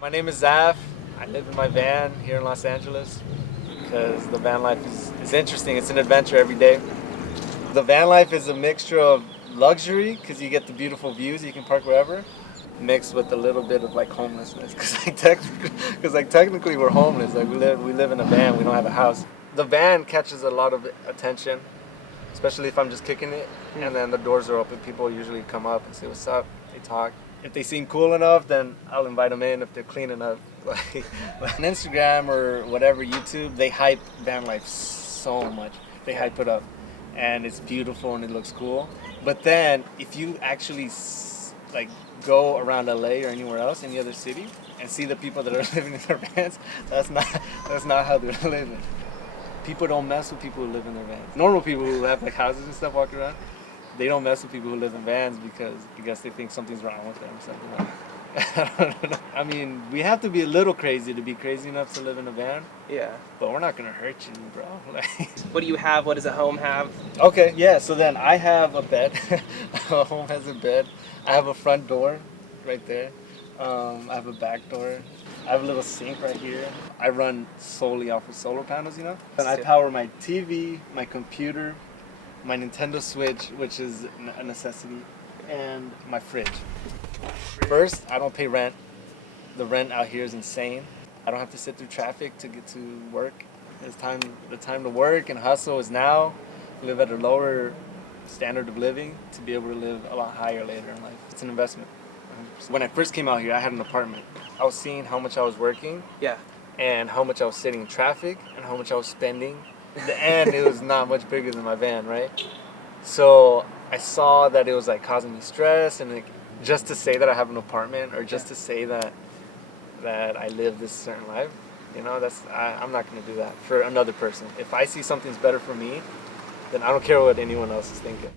My name is Zaf. I live in my van here in Los Angeles because the van life is interesting. It's an adventure every day. The van life is a mixture of luxury because you get the beautiful views, you can park wherever, mixed with a little bit of like homelessness because technically we're homeless. Like we live in a van, we don't have a house. The van catches a lot of attention, especially if I'm just kicking it and then the doors are open. People usually come up and say what's up. They talk. If they seem cool enough, then I'll invite them in if they're clean enough. Like on Instagram or whatever, YouTube, they hype van life so much. They hype it up, and it's beautiful and it looks cool. But then if you actually like go around LA or anywhere else, any other city, and see the people that are living in their vans, that's not how they're living. People don't mess with people who live in their vans. Normal people who have like houses and stuff walking around, they don't mess with people who live in vans because I guess they think something's wrong with them or something like that. I don't know. I mean, we have to be a little crazy to be crazy enough to live in a van, Yeah. but we're not gonna hurt you, bro. Like, What do you have? What does a home have? okay, yeah. So then I have a bed. A home has a bed. I have a front door, right there. I have a back door. I have a little sink right here. I run solely off of solar panels, And I power my TV, my computer, my Nintendo Switch, which is a necessity, and my fridge. First, I don't pay rent. The rent out here is insane. I don't have to sit through traffic to get to work. The time to work and hustle is now. Live at a lower standard of living to be able to live a lot higher later in life. It's an investment. 100%. When I first came out here, I had an apartment. I was seeing how much I was working Yeah. and how much I was sitting in traffic and how much I was spending. In the end, it was not much bigger than my van, right? So I saw that it was like causing me stress, and like, just to say that I have an apartment or just to say that I live this certain life, I'm not gonna do that for another person. If I see something's better for me, then I don't care what anyone else is thinking.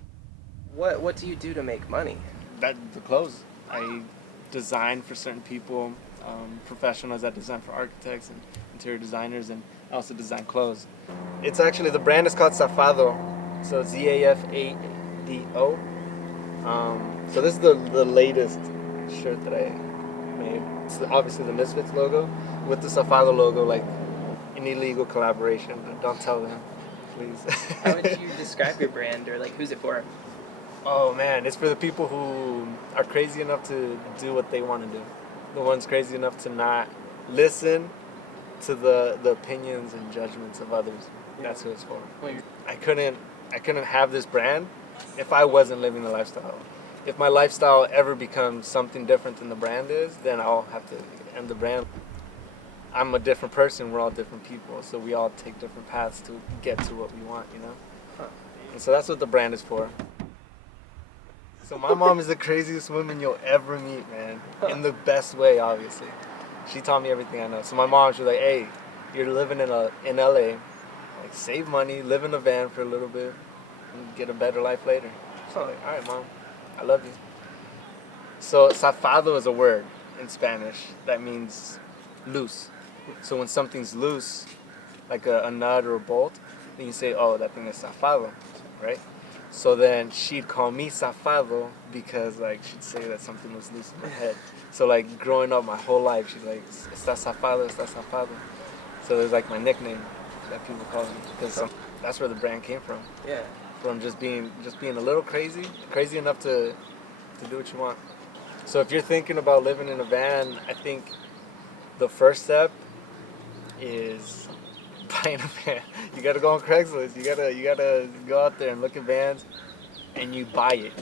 What do you do to make money? The clothes I design for certain people, professionals that design for architects and interior designers, and I also design clothes. It's actually, the brand is called Zafado, so Zafado. So this is the latest shirt that I made. It's obviously the Misfits logo with the Zafado logo, like an illegal collaboration. Don't tell them, please. How would you describe your brand, or like who's it for? Oh man, it's for the people who are crazy enough to do what they want to do. The ones crazy enough to not listen to the opinions and judgments of others. That's who it's for. I couldn't have this brand if I wasn't living the lifestyle. If my lifestyle ever becomes something different than the brand is, then I'll have to end the brand. I'm a different person, we're all different people, so we all take different paths to get to what we want, Huh. And so that's what the brand is for. So my mom is the craziest woman you'll ever meet, man. In the best way, obviously. She taught me everything I know. So my mom, she was like, hey, you're living in LA, like save money, live in a van for a little bit, and get a better life later. So I'm like, all right, Mom, I love you. So zafado is a word in Spanish that means loose. So when something's loose, like a nut or a bolt, then you say, oh, that thing is zafado, right? So then she'd call me Zafado because like she'd say that something was loose in my head. So like growing up my whole life, she's like, "Estás zafado, estás zafado." So there's like my nickname that people call me because that's where the brand came from. Yeah. From just being a little crazy enough to do what you want. So if you're thinking about living in a van, I think the first step is buying a van. You gotta go on Craigslist. You gotta go out there and look at vans, and you buy it.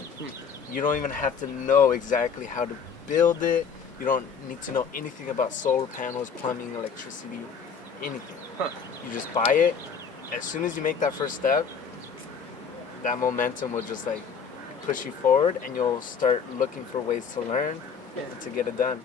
You don't even have to know exactly how to build it. You don't need to know anything about solar panels, plumbing, electricity, anything. Huh. You just buy it. As soon as you make that first step, that momentum will just like push you forward, and you'll start looking for ways to learn and to get it done.